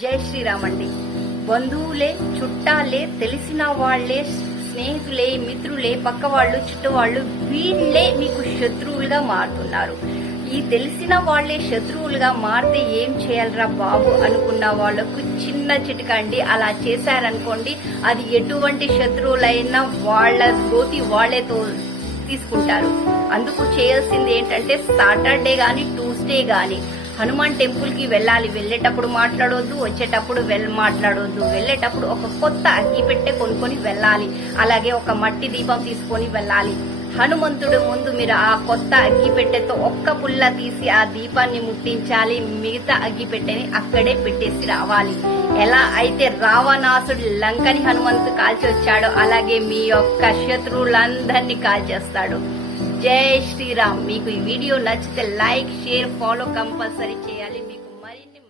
జై శ్రీరామ్ అండి బంధువులే చుట్టాలే తెలిసిన వాళ్ళే స్నేహితులే మిత్రులే పక్క వాళ్ళు చుట్టవాళ్ళు వీళ్ళే మీకు శత్రువులుగా మారుతున్నారు. ఈ తెలిసిన వాళ్ళే శత్రువులుగా మారితే ఏం చేయాలరా బాబు అనుకున్న వాళ్ళకు చిన్న చిటిక అండి. అలా చేశారనుకోండి అది ఎటువంటి శత్రువులైనా వాళ్ళ గోతి వాళ్ళేతో తీసుకుంటారు. అందుకు చేయాల్సింది ఏంటంటే సాటర్డే గాని ట్యూస్డే కానీ హనుమాన్ టెంపుల్కి వెళ్ళాలి. వెళ్ళేటప్పుడు మాట్లాడొద్దు వచ్చేటప్పుడు వెల్ మాట్లాడొద్దు. వెళ్ళేటప్పుడు ఒక కొత్త అగ్గి పెట్టె కొనుక్కొని వెళ్ళాలి. అలాగే ఒక మట్టి దీపం తీసుకొని వెళ్ళాలి. హనుమంతుడు ముందు మీరు ఆ కొత్త అగ్గి పెట్టెతో ఒక్క పుల్ల తీసి ఆ దీపాన్ని ముట్టించాలి. మిగతా అగ్గి పెట్టెని అక్కడే పెట్టేసి రావాలి. ఎలా అయితే రావణాసుడు లంకని హనుమంతు కాల్చి వచ్చాడో అలాగే మీ యొక్క శత్రువులందరినీ కాల్చేస్తాడు. జై శ్రీరామ్. మీకు ఈ వీడియో నచ్చితే లైక్ షేర్ ఫాలో కంపల్సరీ చేయాలి. మీకు మరిన్ని